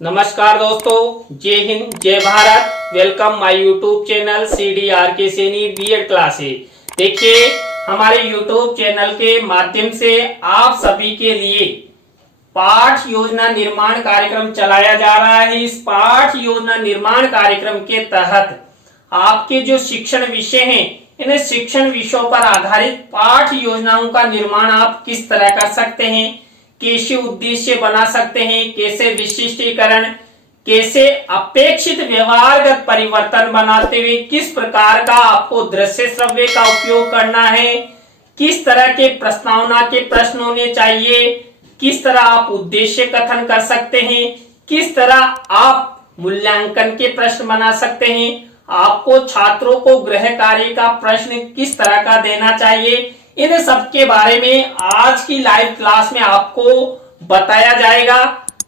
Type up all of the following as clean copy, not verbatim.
नमस्कार दोस्तों, जय हिंद जय Bharat. Welcome my YouTube channel CDRK Saini BEd classes. देखिए, हमारे यूट्यूब चैनल के माध्यम से आप सभी के लिए पाठ योजना निर्माण कार्यक्रम चलाया जा रहा है। इस पाठ योजना निर्माण कार्यक्रम के तहत आपके जो शिक्षण विषय हैं, इन शिक्षण विषयों पर आधारित पाठ योजनाओं का निर्माण आप किस तरह कर सकते हैं, कैसे उद्देश्य बना सकते हैं, कैसे विशिष्टीकरण, कैसे अपेक्षित व्यवहारगत परिवर्तन बनाते हुए किस प्रकार का आपको दृश्य श्रव्य का उपयोग करना है, किस तरह के प्रस्तावना के प्रश्न होने चाहिए, किस तरह आप उद्देश्य कथन कर सकते हैं, किस तरह आप मूल्यांकन के प्रश्न बना सकते हैं, आपको छात्रों को गृह कार्य का प्रश्न किस तरह का देना चाहिए, इन सब के बारे में आज की लाइव क्लास में आपको बताया जाएगा।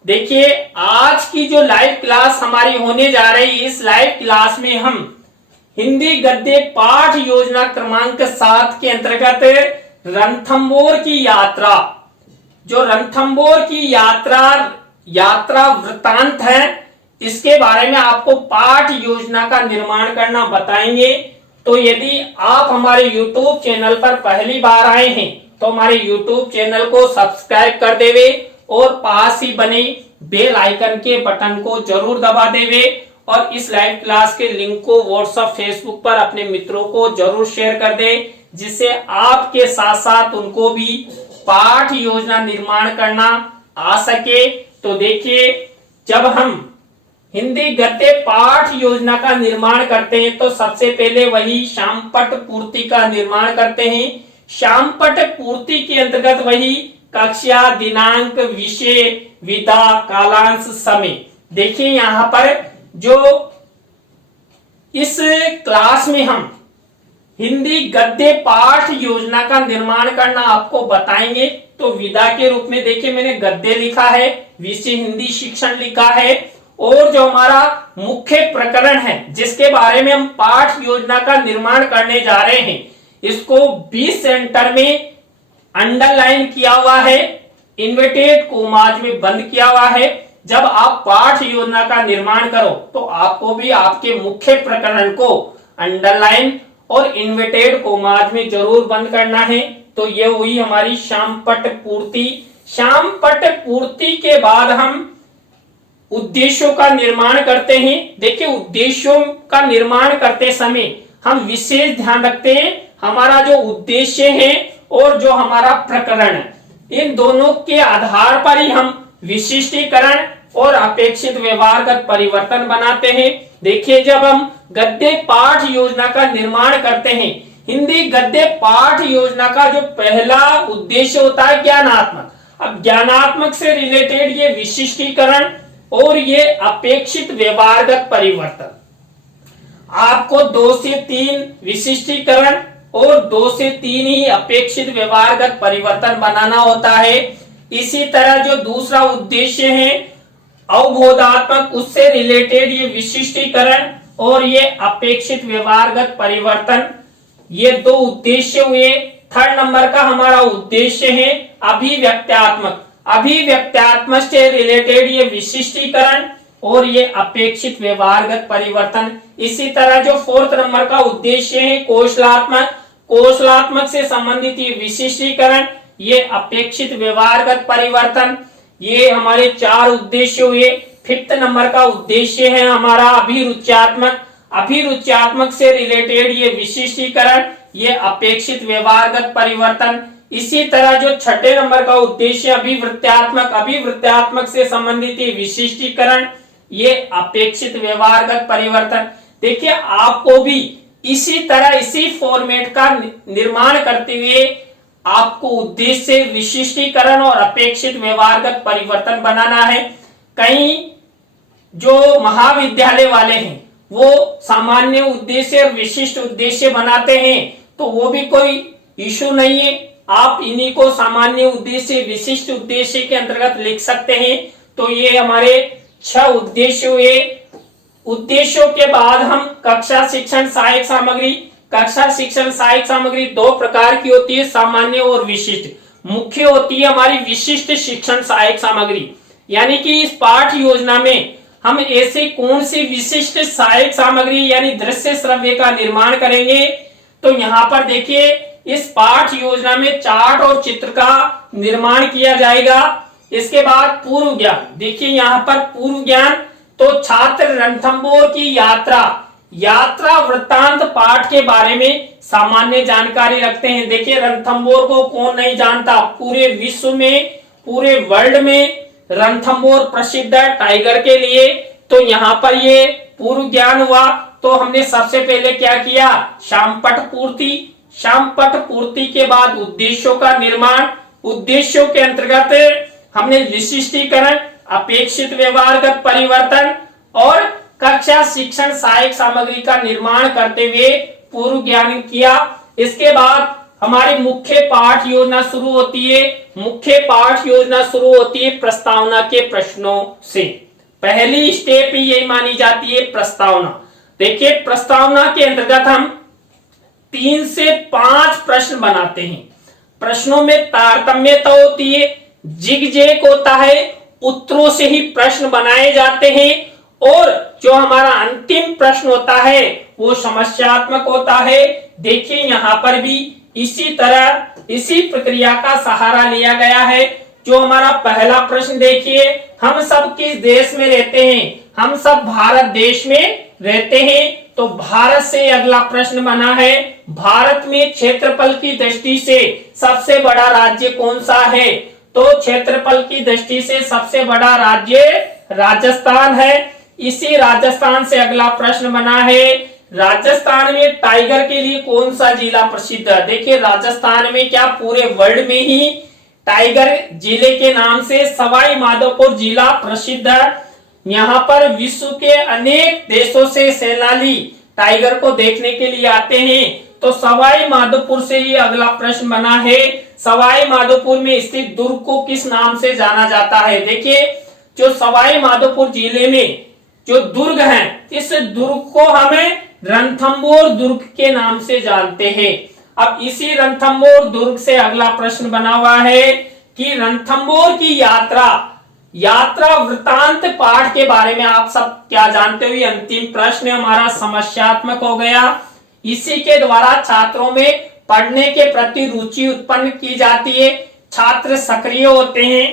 देखिए, आज की जो लाइव क्लास हमारी होने जा रही है, इस लाइव क्लास में हम हिंदी गद्य पाठ योजना क्रमांक 7 के अंतर्गत रणथंबोर की यात्रा, जो रणथंबोर की यात्रा वृत्तांत है, इसके बारे में आपको पाठ योजना का निर्माण करना बताएंगे। तो यदि आप हमारे YouTube चैनल पर पहली बार आए हैं तो हमारे YouTube चैनल को सब्सक्राइब कर देवे और पास ही बने बेल आइकन के बटन को जरूर दबा देवे और इस लाइव क्लास के लिंक को WhatsApp Facebook पर अपने मित्रों को जरूर शेयर कर दे, जिससे आपके साथ साथ उनको भी पाठ योजना निर्माण करना आ सके। तो देखिए, जब हम हिंदी गद्य पाठ योजना का निर्माण करते हैं तो सबसे पहले वही शामपट पूर्ति का निर्माण करते हैं। शामपट पूर्ति के अंतर्गत वही कक्षा, दिनांक, विषय, विधा, कालांश, समय। देखिए, यहाँ पर जो इस क्लास में हम हिंदी गद्य पाठ योजना का निर्माण करना आपको बताएंगे। तो विधा के रूप में देखिए, मैंने गद्य लिखा है, विषय हिंदी शिक्षण लिखा है, और जो हमारा मुख्य प्रकरण है जिसके बारे में हम पाठ योजना का निर्माण करने जा रहे हैं, इसको 20 सेंटर में अंडरलाइन किया हुआ है, इन्वर्टेड कोमाज में बंद किया हुआ है। जब आप पाठ योजना का निर्माण करो तो आपको भी आपके मुख्य प्रकरण को अंडरलाइन और इन्वर्टेड कोमाज में जरूर बंद करना है। तो ये हुई हमारी शामपट पूर्ति। शामपट पूर्ति के बाद हम उद्देश्यों का निर्माण करते हैं। देखिए, उद्देश्यों का निर्माण करते समय हम विशेष ध्यान रखते हैं हमारा जो उद्देश्य है और जो हमारा प्रकरण है, इन दोनों के आधार पर ही हम विशिष्टीकरण और अपेक्षित व्यवहारगत परिवर्तन बनाते हैं। देखिए, जब हम गद्य पाठ योजना का निर्माण करते हैं, हिंदी गद्य पाठ योजना का जो पहला उद्देश्य होता है ज्ञानात्मक। अब ज्ञानात्मक से रिलेटेड ये विशिष्टीकरण और ये अपेक्षित व्यवहारगत परिवर्तन, आपको 2 से 3 विशिष्टीकरण और 2 से 3 ही अपेक्षित व्यवहारगत परिवर्तन बनाना होता है। इसी तरह जो दूसरा उद्देश्य है अवबोधात्मक, उससे रिलेटेड ये विशिष्टीकरण और ये अपेक्षित व्यवहारगत परिवर्तन, ये 2 उद्देश्य हुए। थर्ड नंबर का हमारा उद्देश्य है अभिव्यक्त्यात्मक। अभिव्यक्त्यात्मक से रिलेटेड ये विशिष्टीकरण और ये अपेक्षित व्यवहारगत परिवर्तन। इसी तरह जो 4th नंबर का उद्देश्य है कौशलात्मक, कौशलात्मक से संबंधित ये विशिष्टीकरण, ये अपेक्षित व्यवहारगत परिवर्तन। ये हमारे 4 उद्देश्य हुए। 5th नंबर का उद्देश्य है हमारा अभिरुच्यात्मक। अभिरुच्यात्मक से रिलेटेड ये विशिष्टीकरण, ये अपेक्षित व्यवहारगत परिवर्तन। इसी तरह जो 6ठे नंबर का उद्देश्य अभिवृत्त्यात्मक, अभिवृत्त्यात्मक से संबंधित विशिष्टीकरण, ये अपेक्षित व्यवहारगत परिवर्तन। देखिए, आपको भी इसी तरह इसी फॉर्मेट का निर्माण करते हुए आपको उद्देश्य, विशिष्टीकरण और अपेक्षित व्यवहारगत परिवर्तन बनाना है। कई जो महाविद्यालय वाले हैं वो सामान्य उद्देश्य और विशिष्ट उद्देश्य बनाते हैं, तो वो भी कोई इशू नहीं है, आप इन्हीं को सामान्य उद्देश्य, विशिष्ट उद्देश्य के अंतर्गत लिख सकते हैं। तो ये हमारे 6 उद्देश्य हुए। उद्देश्यों के बाद हम कक्षा शिक्षण सहायक सामग्री। कक्षा शिक्षण सहायक सामग्री 2 प्रकार की होती है, सामान्य और विशिष्ट। मुख्य होती है हमारी विशिष्ट शिक्षण सहायक सामग्री। यानी कि इस पाठ योजना में हम ऐसे कौन सी विशिष्ट सहायक सामग्री यानी दृश्य श्रव्य का निर्माण करेंगे। तो यहाँ पर देखिए इस पाठ योजना में चार्ट और चित्र का निर्माण किया जाएगा। इसके बाद पूर्व ज्ञान, देखिए यहाँ पर पूर्व ज्ञान, तो छात्र रणथंभौर की यात्रा वृत्तांत पाठ के बारे में सामान्य जानकारी रखते हैं। देखिए रणथंभौर को कौन नहीं जानता, पूरे विश्व में, पूरे वर्ल्ड में रणथंभौर प्रसिद्ध है टाइगर के लिए। तो यहाँ पर ये पूर्व ज्ञान हुआ। तो हमने सबसे पहले क्या किया, शामपट पूर्ति के बाद उद्देश्यों का निर्माण, उद्देश्यों के अंतर्गत हमने विशिष्टीकरण, अपेक्षित व्यवहारगत परिवर्तन और कक्षा शिक्षण सहायक सामग्री का निर्माण करते हुए पूर्व ज्ञान किया। इसके बाद हमारी मुख्य पाठ योजना शुरू होती है। मुख्य पाठ योजना शुरू होती है प्रस्तावना के प्रश्नों से। पहली स्टेप ये मानी जाती है प्रस्तावना। देखिए प्रस्तावना के अंतर्गत हम 3 से 5 प्रश्न बनाते हैं। प्रश्नों में तारतम्यता होती है, जिगजैग होता है, उत्तरों से ही प्रश्न बनाए जाते हैं और जो हमारा अंतिम प्रश्न होता है वो समस्यात्मक होता है। देखिए यहाँ पर भी इसी तरह इसी प्रक्रिया का सहारा लिया गया है। जो हमारा पहला प्रश्न देखिए, हम सब किस देश में रहते हैं, हम सब भारत देश में रहते हैं। तो भारत से अगला प्रश्न बना है, भारत में क्षेत्रफल की दृष्टि से सबसे बड़ा राज्य कौन सा है। तो क्षेत्रफल की दृष्टि से सबसे बड़ा राज्य राजस्थान है। इसी राजस्थान से अगला प्रश्न बना है, राजस्थान में टाइगर के लिए कौन सा जिला प्रसिद्ध है। देखिए राजस्थान में क्या पूरे वर्ल्ड में ही टाइगर जिले के नाम से सवाई माधोपुर जिला प्रसिद्ध है। यहाँ पर विश्व के अनेक देशों से सैलानी टाइगर को देखने के लिए आते हैं। तो सवाई माधोपुर से ही अगला प्रश्न बना है, सवाई माधोपुर में स्थित दुर्ग को किस नाम से जाना जाता है। देखिए जो सवाई माधोपुर जिले में जो दुर्ग है, इस दुर्ग को हमें रणथंभौर दुर्ग के नाम से जानते हैं। अब इसी रणथंभौर दुर्ग से अगला प्रश्न बना हुआ है कि रणथंभौर की यात्रा वृत्तांत पाठ के बारे में आप सब क्या जानते हो। अंतिम प्रश्न हमारा समस्यात्मक हो गया। इसी के द्वारा छात्रों में पढ़ने के प्रति रुचि उत्पन्न की जाती है, छात्र सक्रिय होते हैं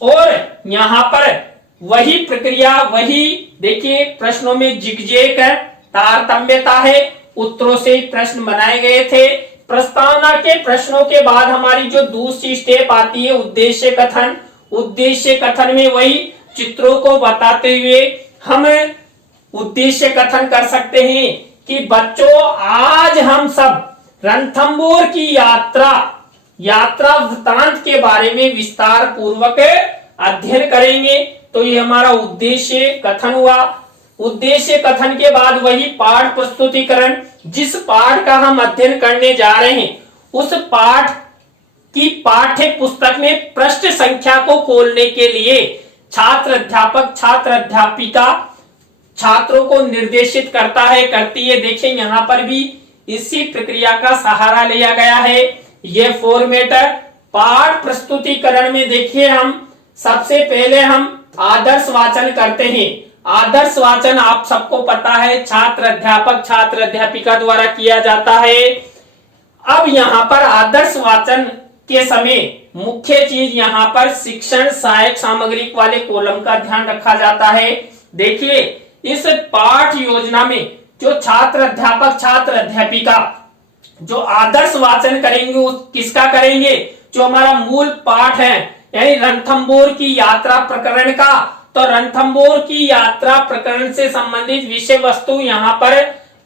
और यहाँ पर वही प्रक्रिया, वही देखिए प्रश्नों में जिगजैग है, तारतम्यता है, उत्तरों से प्रश्न बनाए गए थे। प्रस्तावना के प्रश्नों के बाद हमारी जो दूसरी स्टेप आती है उद्देश्य कथन। उद्देश्य कथन में वही चित्रों को बताते हुए हम उद्देश्य कथन कर सकते हैं कि बच्चों आज हम सब रणथंभौर की यात्रा वृत्तांत के बारे में विस्तार पूर्वक अध्ययन करेंगे। तो ये हमारा उद्देश्य कथन हुआ। उद्देश्य कथन के बाद वही पाठ प्रस्तुतिकरण, जिस पाठ का हम अध्ययन करने जा रहे हैं उस पाठ की पाठ्य पुस्तक में पृष्ठ संख्या को खोलने के लिए छात्र अध्यापक, छात्र अध्यापिका छात्रों को निर्देशित करती है। देखिए यहाँ पर भी इसी प्रक्रिया का सहारा लिया गया है। यह फॉर्मेट है पाठ प्रस्तुतिकरण में। देखिए हम सबसे पहले हम आदर्श वाचन करते हैं। आदर्श वाचन आप सबको पता है छात्र अध्यापक, छात्र अध्यापिका द्वारा किया जाता है। अब यहाँ पर आदर्श वाचन के समय मुख्य चीज यहाँ पर शिक्षण सहायक सामग्री वाले कॉलम का ध्यान रखा जाता है। देखिए इस पाठ योजना में जो छात्र अध्यापक, छात्र अध्यापिका जो आदर्श वाचन करेंगे वो किसका करेंगे, जो हमारा मूल पाठ है यानी रणथंभौर की यात्रा प्रकरण का। तो रणथंभौर की यात्रा प्रकरण से संबंधित विषय वस्तु यहाँ पर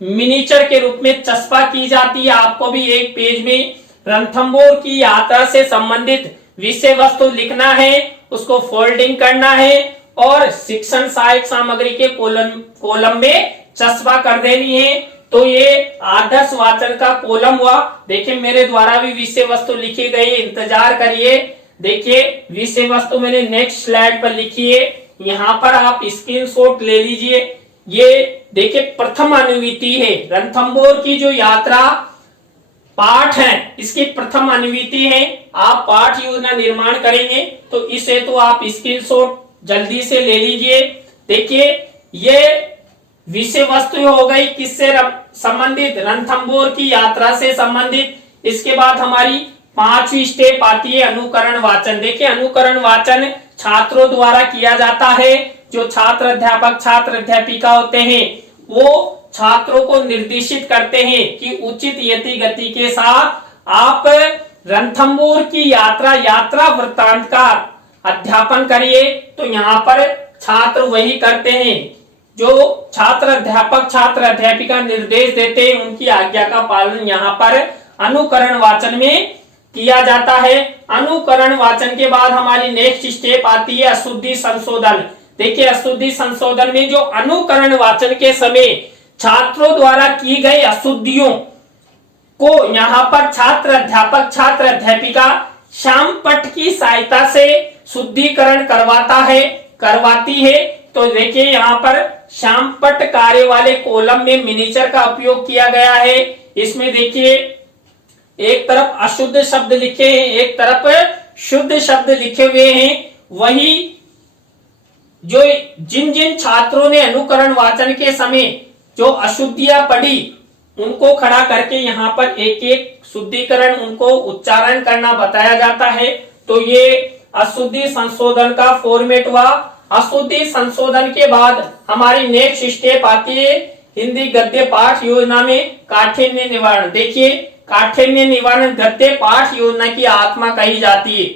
मिनिएचर के रूप में चस्पा की जाती है। आपको भी एक पेज में रणथंभौर की यात्रा से संबंधित विषय वस्तु लिखना है, उसको फोल्डिंग करना है और शिक्षण सहायक सामग्री के कॉलम में चस्पा कर देनी है। तो ये आदर्श वाचन का कॉलम हुआ। देखिए मेरे द्वारा भी विषय वस्तु लिखी गई है, इंतजार करिए। देखिए विषय वस्तु मैंने नेक्स्ट स्लाइड पर लिखी है, यहाँ पर आप स्क्रीनशॉट ले लीजिए। ये देखिए प्रथम अनुवृत्ति है, रणथंभौर की जो यात्रा पाठ है इसकी प्रथम अनुवृत्ति है। आप पाठ योजना निर्माण करेंगे तो इसे तो आप स्क्रीनशॉट जल्दी से ले लीजिए। देखिए ये विषय वस्तु हो गई किससे संबंधित, रणथंभौर की यात्रा से संबंधित। इसके बाद हमारी 5वीं स्टेप आती है अनुकरण वाचन। देखिए अनुकरण वाचन छात्रों द्वारा किया जाता है। जो छात्र अध्यापक छात्र अध्यापिका होते हैं वो छात्रों को निर्देशित करते हैं कि उचित यति गति के साथ आप रणथंभौर की यात्रा वृत्तांत का अध्यापन करिए। तो यहाँ पर छात्र वही करते हैं जो छात्र अध्यापक छात्र अध्यापिका निर्देश देते हैं, उनकी आज्ञा का पालन यहाँ पर अनुकरण वाचन में किया जाता है। अनुकरण वाचन के बाद हमारी नेक्स्ट स्टेप आती है अशुद्धि संशोधन। देखिए अशुद्धि संशोधन में जो अनुकरण वाचन के समय छात्रों द्वारा की गई अशुद्धियों को यहाँ पर छात्र अध्यापक छात्र अध्यापिका शामपट्ट की सहायता से शुद्धिकरण करवाती है। तो देखिए यहाँ पर शामपट्ट कार्य वाले कॉलम में मिनीचर का उपयोग किया गया है। इसमें देखिए एक तरफ अशुद्ध शब्द लिखे हैं, एक तरफ शुद्ध शब्द लिखे हुए हैं। वही जो जिन जिन छात्रों ने अनुकरण वाचन के समय जो अशुद्धियां पढ़ी उनको खड़ा करके यहाँ पर एक एक शुद्धिकरण उनको उच्चारण करना बताया जाता है। तो ये अशुद्धि संशोधन का फॉर्मेट हुआ। अशुद्धि संशोधन के बाद हमारी नेक्स्ट स्टेप आती है हिंदी गद्य पाठ योजना में काठिन्य निवारण। देखिए काठिन्य निवारण गद्य पाठ योजना की आत्मा कही जाती है।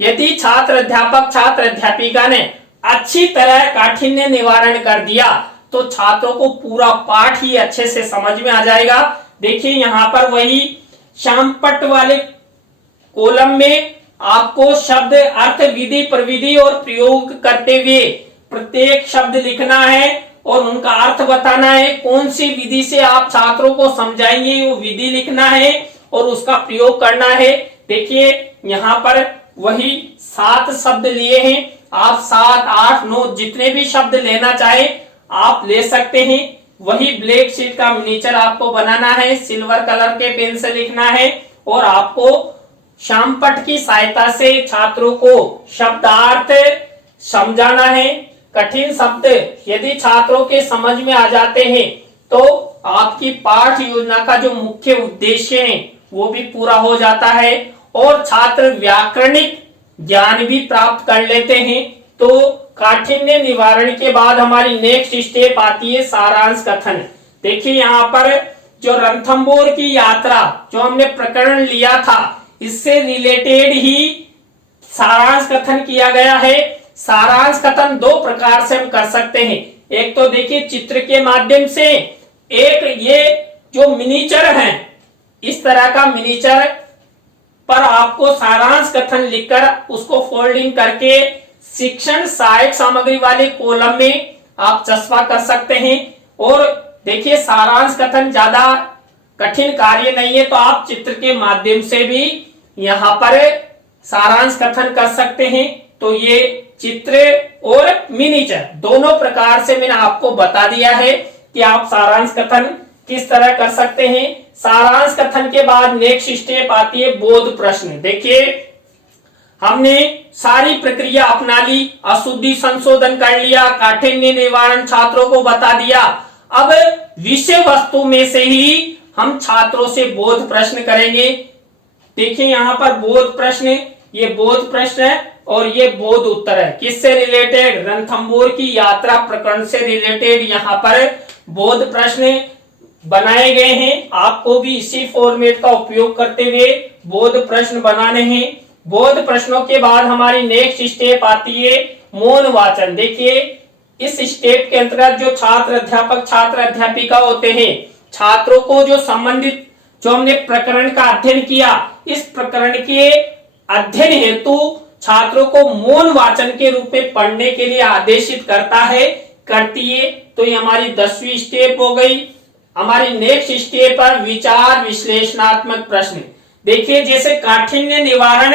यदि छात्र अध्यापक छात्र अध्यापिका ने अच्छी तरह काठिन्य निवारण कर दिया तो छात्रों को पूरा पाठ ही अच्छे से समझ में आ जाएगा। देखिए यहाँ पर वही शामपट्ट वाले कॉलम में आपको शब्द अर्थ विधि प्रविधि और प्रयोग करते हुए प्रत्येक शब्द लिखना है और उनका अर्थ बताना है। कौन सी विधि से आप छात्रों को समझाएंगे वो विधि लिखना है और उसका प्रयोग करना है। देखिए यहाँ पर वही 7 शब्द लिए हैं। आप 7 8 9 जितने भी शब्द लेना चाहे आप ले सकते हैं। वही ब्लैक शीट का मिनीचर आपको बनाना है, सिल्वर कलर के पेन से लिखना है और आपको शामपट्ट की सहायता से छात्रों को शब्दार्थ समझाना है। कठिन शब्द यदि छात्रों के समझ में आ जाते हैं तो आपकी पाठ योजना का जो मुख्य उद्देश्य है वो भी पूरा हो जाता है और छात्र व्याकरणिक ज्ञान भी प्राप्त कर लेते हैं। तो काठिन्य निवारण के बाद हमारी नेक्स्ट स्टेप आती है सारांश कथन। देखिए यहाँ पर जो रणथंभौर की यात्रा जो हमने प्रकरण लिया था इससे रिलेटेड ही सारांश कथन किया गया है। सारांश कथन 2 प्रकार से हम कर सकते हैं। एक तो देखिए चित्र के माध्यम से, एक ये जो मिनीचर है इस तरह का मिनीचर पर आपको सारांश कथन लिखकर उसको फोल्डिंग करके शिक्षण सहायक सामग्री वाले कॉलम में आप चस्पा कर सकते हैं। और देखिए सारांश कथन ज्यादा कठिन कार्य नहीं है तो आप चित्र के माध्यम से भी यहाँ पर सारांश कथन कर सकते हैं। तो ये चित्र और मिनीचर दोनों प्रकार से मैंने आपको बता दिया है कि आप सारांश कथन किस तरह कर सकते हैं। सारांश कथन के बाद नेक्स्ट स्टेप आती है बोध प्रश्न। देखिए हमने सारी प्रक्रिया अपना ली, अशुद्धि संशोधन कर लिया, काठिन्य निवारण छात्रों को बता दिया। अब विषय वस्तु में से ही हम छात्रों से बोध प्रश्न करेंगे। देखिए यहाँ पर बोध प्रश्न, ये बोध प्रश्न है और ये बोध उत्तर है। किससे रिलेटेड? रणथंभौर की यात्रा प्रकरण से रिलेटेड यहाँ पर बोध प्रश्न बनाए गए हैं। आपको भी इसी फॉर्मेट का उपयोग करते हुए बोध प्रश्न बनाने हैं। बोध प्रश्नों के बाद हमारी नेक्स्ट स्टेप आती है मौन वाचन। देखिए इस स्टेप के अंतर्गत जो छात्र अध्यापक छात्र अध्यापिका होते हैं, छात्रों को जो संबंधित जो हमने प्रकरण का अध्ययन किया, इस प्रकरण के अध्ययन हेतु छात्रों को मौन वाचन के रूप में पढ़ने के लिए आदेशित करती है। तो ये हमारी 10वीं स्टेप हो गई। हमारी नेक्स्ट स्टेप पर विचार विश्लेषणात्मक प्रश्न। देखिए जैसे काठिन्य निवारण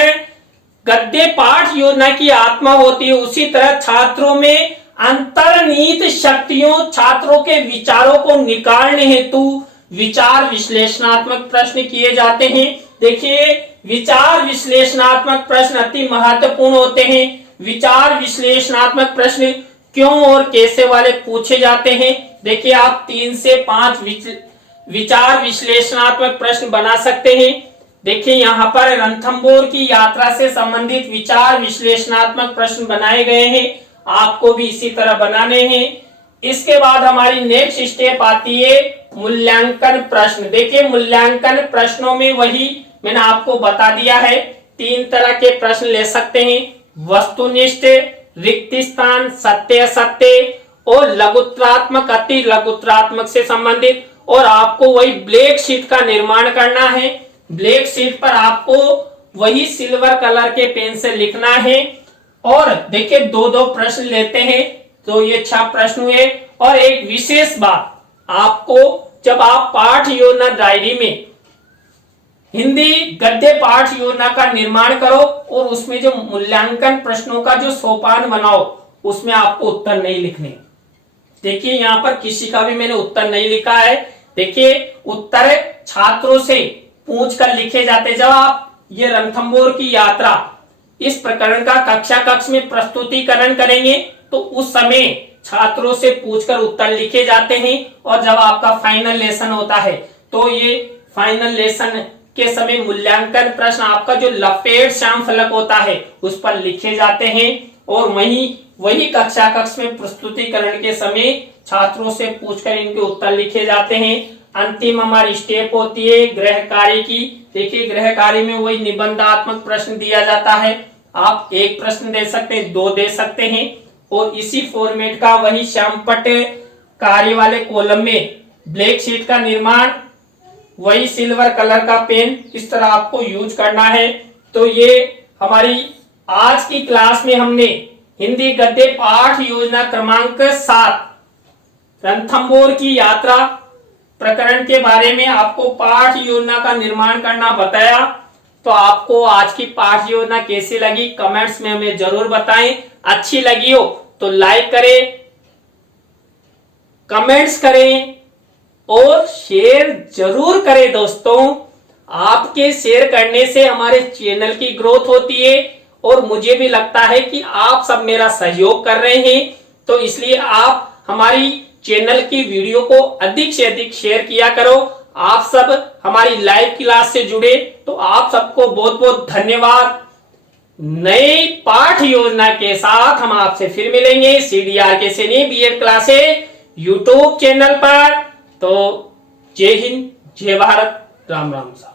गद्य पाठ योजना की आत्मा होती है, उसी तरह छात्रों में अंतर्निहित शक्तियों छात्रों के विचारों को निकालने हेतु विचार विश्लेषणात्मक प्रश्न किए जाते हैं। देखिए विचार विश्लेषणात्मक प्रश्न अति महत्वपूर्ण होते हैं। विचार विश्लेषणात्मक प्रश्न क्यों और कैसे वाले पूछे जाते हैं। देखिए आप 3 से 5 विचार विश्लेषणात्मक प्रश्न बना सकते हैं। देखिए यहाँ पर रणथंबोर की यात्रा से संबंधित विचार विश्लेषणात्मक प्रश्न बनाए गए हैं, आपको भी इसी तरह बनाने हैं। इसके बाद हमारी नेक्स्ट स्टेप आती है मूल्यांकन प्रश्न। देखिए मूल्यांकन प्रश्नों में वही मैंने आपको बता दिया है, 3 तरह के प्रश्न ले सकते हैं, वस्तुनिष्ठ, रिक्त स्थान, सत्य असत्य और लघुत्रात्मक अति लघुत्रात्मक से संबंधित। और आपको वही ब्लैक शीट का निर्माण करना है। ब्लैक शीट पर आपको वही सिल्वर कलर के पेन से लिखना है। और देखिए 2-2 प्रश्न लेते हैं, तो ये 6 प्रश्न हुए। और एक विशेष बात, आपको जब आप पाठ योजना डायरी में हिंदी गद्य पाठ योजना का निर्माण करो और उसमें जो मूल्यांकन प्रश्नों का जो सोपान बनाओ, उसमें आपको उत्तर नहीं लिखने। देखिए यहाँ पर किसी का भी मैंने उत्तर नहीं लिखा है। देखिए उत्तर छात्रों से पूछ कर लिखे जाते। जब आप ये रणथंबोर की यात्रा इस प्रकरण का कक्षा कक्ष में प्रस्तुतिकरण करेंगे तो उस समय छात्रों से पूछकर उत्तर लिखे जाते हैं। और जब आपका फाइनल लेसन होता है तो ये फाइनल लेसन के समय मूल्यांकन प्रश्न आपका जो लपेट श्याम फलक होता है उस पर लिखे जाते हैं। और वही कक्षा कक्ष में प्रस्तुतिकरण के समय छात्रों से पूछकर इनके उत्तर लिखे जाते हैं। अंतिम हमारी स्टेप होती है गृह कार्य की। देखिए गृह कार्य में वही निबंधात्मक प्रश्न दिया जाता है, आप 1 प्रश्न दे सकते हैं, 2 दे सकते हैं। और इसी फॉर्मेट का वही श्यामपट्ट कार्य वाले कॉलम में ब्लैक शीट का निर्माण, वही सिल्वर कलर का पेन, इस तरह आपको यूज करना है। तो ये हमारी आज की क्लास में हमने हिंदी गद्य पाठ योजना क्रमांक 7 रणथंबोर की यात्रा प्रकरण के बारे में आपको पाठ योजना का निर्माण करना बताया। तो आपको आज की पाठ योजना कैसी लगी कमेंट्स में हमें जरूर बताएं। अच्छी लगी हो तो लाइक करें, कमेंट्स करें और शेयर जरूर करें। दोस्तों आपके शेयर करने से हमारे चैनल की ग्रोथ होती है और मुझे भी लगता है कि आप सब मेरा सहयोग कर रहे हैं। तो इसलिए आप हमारी चैनल की वीडियो को अधिक से अधिक शेयर किया करो। आप सब हमारी लाइव क्लास से जुड़े, तो आप सबको बहुत बहुत धन्यवाद। नई पाठ योजना के साथ हम आपसे फिर मिलेंगे CDRK Saini BEd classes YouTube channel पर। तो जय हिंद, जय भारत, राम राम साहब।